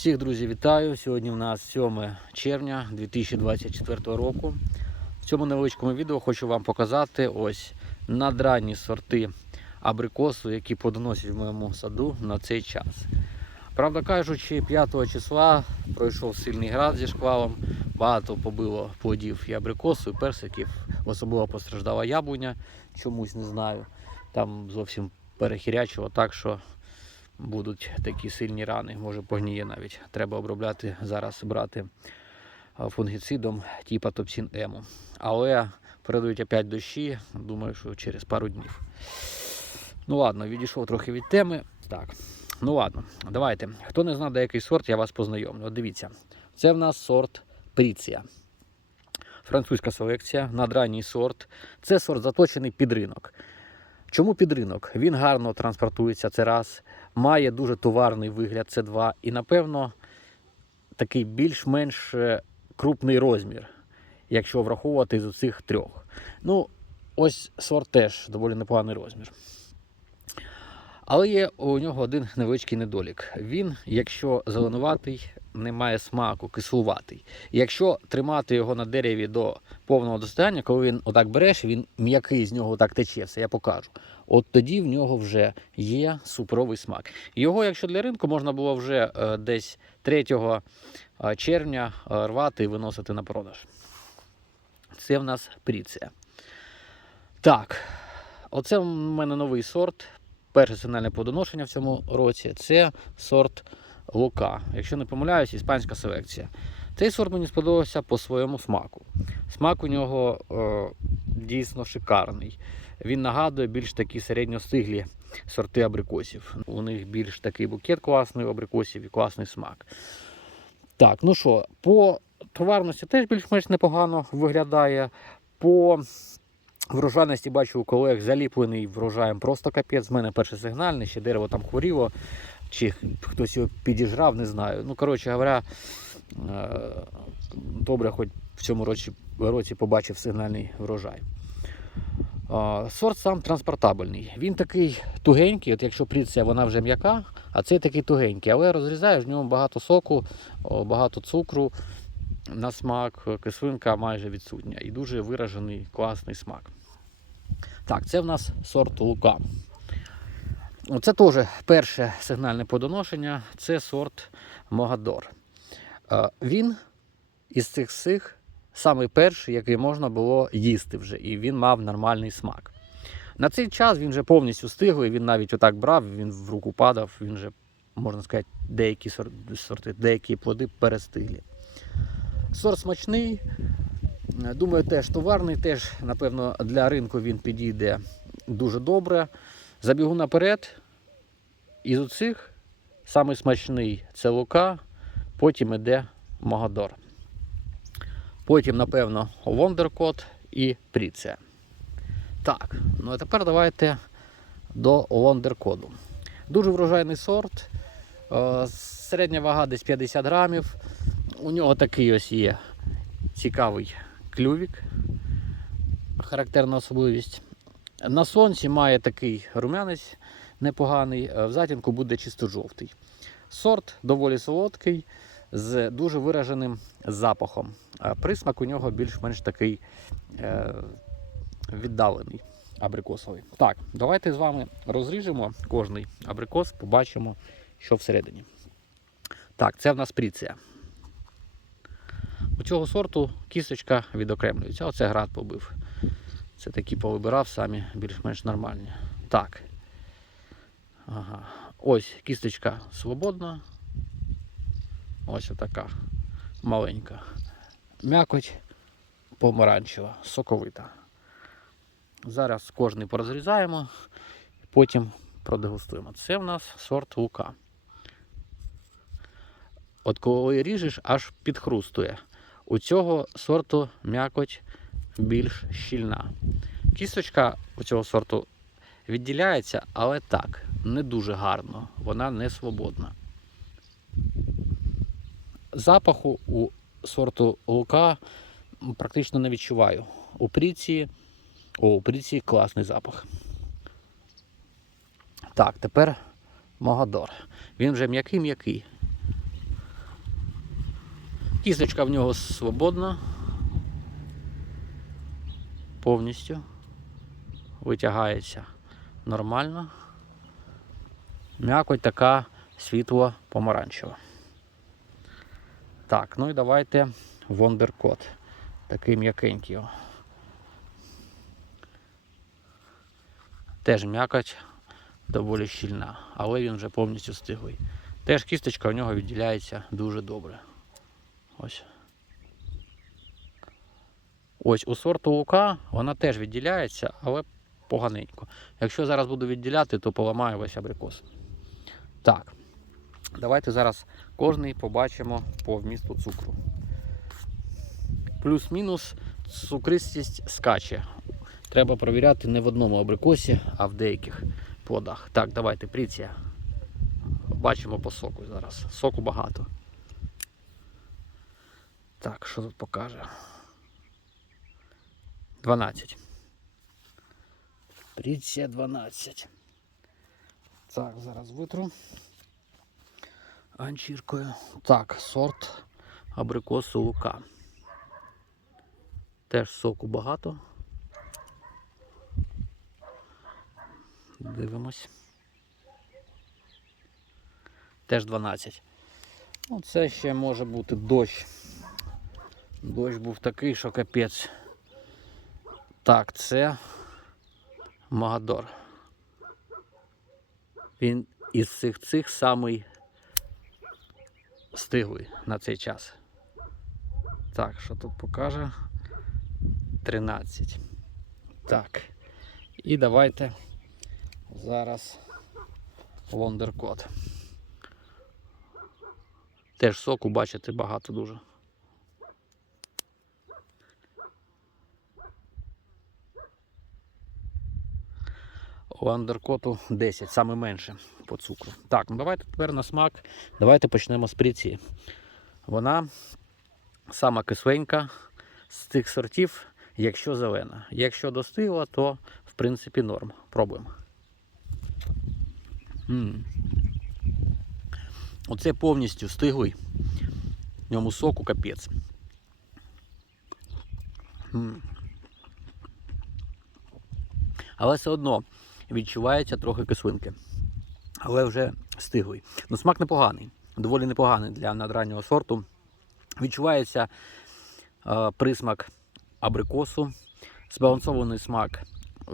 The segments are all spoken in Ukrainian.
Всіх друзі, вітаю! Сьогодні в нас 7 червня 2024 року. В цьому невеличкому відео хочу вам показати ось надранні сорти абрикосу, які подоносять в моєму саду на цей час. Правда кажучи, 5 числа пройшов сильний град зі шквалом, багато побило плодів і абрикосу, і персиків, особливо постраждала яблуня, чомусь не знаю. Там зовсім перехірячило так, що будуть такі сильні рани, може погніє навіть. Треба обробляти зараз брати фунгіцидом типа Топсін Ему. Але передають опять дощі, думаю, що через пару днів. Ну ладно, відійшов трохи від теми. Так, ну ладно, давайте. Хто не знає, деякий сорт, я вас познайомлю. От дивіться, це в нас сорт Пріція. Французька селекція, надранній сорт. Це сорт заточений під ринок. Чому під ринок? Він гарно транспортується, це раз, має дуже товарний вигляд, С2 і, напевно, такий більш-менш е, крупний розмір, якщо враховувати з цих трьох. Ну, ось сорт теж доволі непоганий розмір. Але є у нього один невеличкий недолік. Він, якщо зеленуватий, не має смаку, кислуватий. Якщо тримати його на дереві до повного достояння, коли він отак береш, він м'який з нього так тече, це я покажу. От тоді в нього вже є супровий смак. Його, якщо для ринку, можна було вже е, десь 3 е, червня е, рвати і виносити на продаж. Це в нас пріція. Так, оце в мене новий сорт. Перше сигнальне плодоношення в цьому році це сорт Лука. Якщо не помиляюсь, іспанська селекція. Цей сорт мені сподобався по своєму смаку. Смак у нього е, дійсно шикарний. Він нагадує більш такі середньостиглі сорти абрикосів. У них більш такий букет класний у абрикосів і класний смак. Так, ну що, по товарності теж більш-менш непогано виглядає. По врожайності бачу у колег заліплений врожаєм просто капець. З мене перше сигнальне, ще дерево там хворіло, чи хтось його підіжрав, не знаю. Ну, коротше говоря, е, добре, хоч в цьому році, році побачив сигнальний врожай. Сорт сам транспортабельний. Він такий тугенький, от якщо пріця, вона вже м'яка, а цей такий тугенький. Але розрізаєш в ньому багато соку, багато цукру на смак, кислинка майже відсутня. І дуже виражений класний смак. Так, це в нас сорт лука. Це теж перше сигнальне подоношення, це сорт Могадор. Е, Він із цих всіх самий перший, який можна було їсти вже, і він мав нормальний смак. На цей час він вже повністю стиглий, він навіть отак брав, він в руку падав, він вже, можна сказати, деякі сорти, деякі плоди перестиглі. Сорт смачний, е, думаю, теж товарний, теж, напевно, для ринку він підійде дуже добре. Забігу наперед. Із оцих самий смачний це лука, потім іде Магадор. Потім, напевно, Вондеркот і Пріція. Так, ну а тепер давайте до Вондеркоду. Дуже врожайний сорт. е, Середня вага десь 50 грамів. У нього такий ось є цікавий клювік, характерна особливість. На сонці має такий рум'янець непоганий, е, в затінку буде чисто жовтий. Сорт доволі солодкий, з дуже вираженим запахом. Присмак у нього більш-менш такий е, віддалений абрикосовий. Так, давайте з вами розріжемо кожний абрикос, побачимо, що всередині. Так, це в нас пріція. У цього сорту кісточка відокремлюється. Оце град побив. Це такі повибирав самі більш-менш нормальні. Так. Ага. Ось кісточка свободна. Ось така маленька. М'якоть помаранчева, соковита. Зараз кожний порозрізаємо, потім продегустуємо. Це в нас сорт лука. От коли ріжеш, аж підхрустує. У цього сорту м'якоть більш щільна. Кісточка у цього сорту відділяється, але так, не дуже гарно. Вона не свободна. Запаху у сорту лука практично не відчуваю. У пріці, о, у пріці класний запах. Так, тепер Могадор. Він вже м'який-м'який. Кісточка в нього свободна. Повністю витягається нормально. М'якоть така світло помаранчева. Так, ну і давайте вондеркот. Такий м'якенький. Теж м'якоть доволі щільна, але він вже повністю стиглий. Теж кісточка у нього відділяється дуже добре. Ось. Ось у сорту лука вона теж відділяється, але поганенько. Якщо зараз буду відділяти, то поламаю весь абрикос. Так. Давайте зараз кожний побачимо по вмісту цукру. Плюс-мінус цукристість скаче. Треба провіряти не в одному абрикосі, а в деяких плодах. Так, давайте, пріція. Бачимо по соку зараз. Соку багато. Так, що тут покаже? 12. Пріція 12. Так, зараз витру. Ганчіркою. Так, сорт абрикосу лука. Теж соку багато. Дивимось. Теж 12. Ну, це ще може бути дощ. Дощ був такий, що капець. Так, це Магадор. Він із цих цих самий стиглий на цей час. Так, що тут покаже? 13. Так. І давайте зараз лондеркот. Теж соку бачите багато дуже. У андеркоту 10, саме менше по цукру. Так, ну давайте тепер на смак. Давайте почнемо з пріці. Вона сама кисленька з цих сортів, якщо зелена. Якщо достигла, то в принципі норм. Пробуємо. м Оце повністю стиглий. В ньому соку капець. м Але все одно відчувається трохи кислинки. Але вже стиглий. Ну, смак непоганий, доволі непоганий для надраннього сорту. Відчувається е, присмак абрикосу, збалансований смак е,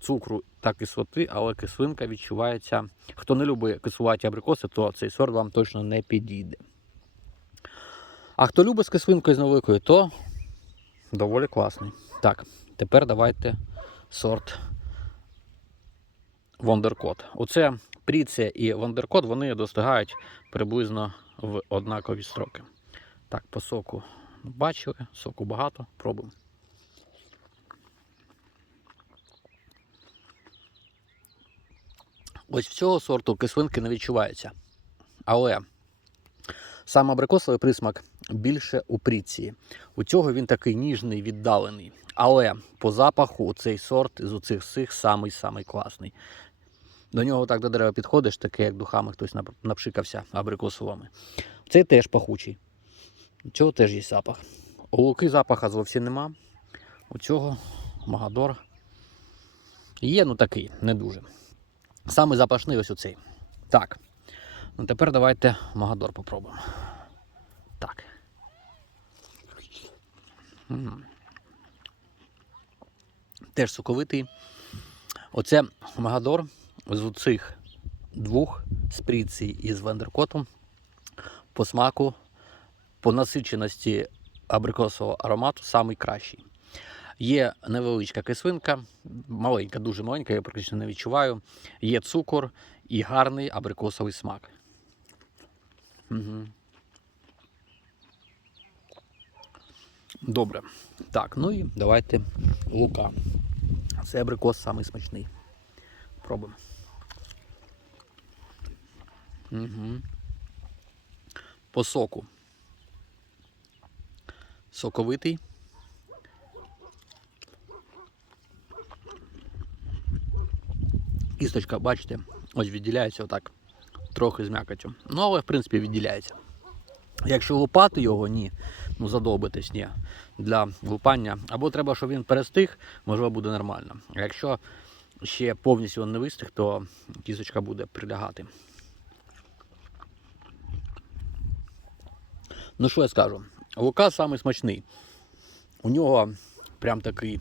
цукру та кислоти, але кислинка відчувається. Хто не любить кислуваті абрикоси, то цей сорт вам точно не підійде. А хто любить з кислинкою з новикою, то доволі класний. Так, тепер давайте сорт Вондеркот. Оце Пріція і Вондеркот вони достигають приблизно в однакові строки. Так, по соку бачили, соку багато, пробуємо. Ось в цього сорту кислинки не відчувається. Але сам абрикосовий присмак більше у пріції. У цього він такий ніжний, віддалений. Але по запаху цей сорт з оцих всіх самий-самий класний. До нього так до дерева підходиш, таке як духами хтось нап- напшикався абрикосовими. Цей теж пахучий. Цього теж є запах. У луки запаха зовсім нема. У цього Магадор є, ну такий, не дуже. Саме запашний ось оцей. Так. Ну тепер давайте Магадор попробуємо. Так. М. Теж соковитий. Оце Магадор з цих двох з Пріці і Вендеркотом по смаку, по насиченості абрикосового аромату самий кращий. Є невеличка кислинка, маленька, дуже маленька, я практично не відчуваю. Є цукор і гарний абрикосовий смак. Угу. Добре. Так, ну і давайте лука. Це абрикос самий смачний. Пробуємо. Угу. По соку. Соковитий. Кісточка, бачите, ось відділяється отак. Трохи з м'якотю. Ну, але в принципі відділяється. Якщо лупати його, ні. Ну, задовбитись, ні. Для лупання. Або треба, щоб він перестиг, можливо, буде нормально. А якщо ще повністю він не вистиг, то кісточка буде прилягати. Ну що я скажу? Лука самий смачний. У нього прям такий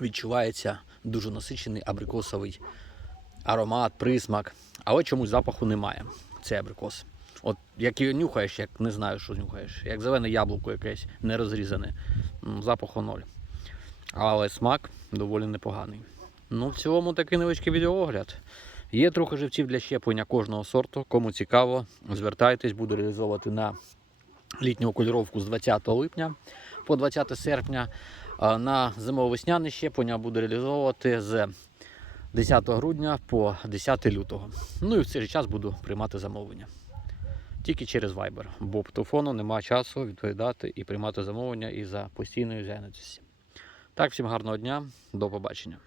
відчувається дуже насичений абрикосовий аромат, присмак, але чомусь запаху немає. Це абрикос. От як його нюхаєш, як не знаю, що нюхаєш, як зелене яблуко якесь не розрізане. М, Запаху ноль. Але смак доволі непоганий. Ну, в цілому такий невеличкий відеоогляд. Є трохи живців для щеплення кожного сорту. Кому цікаво, звертайтесь, буду реалізовувати на літню кольоровку з 20 липня по 20 серпня. На зимово-весняне щеплення буду реалізовувати з 10 грудня по 10 лютого. Ну і в цей же час буду приймати замовлення. Тільки через Viber, бо по телефону немає часу відповідати і приймати замовлення і за постійної зайнятості. Так, всім гарного дня, до побачення.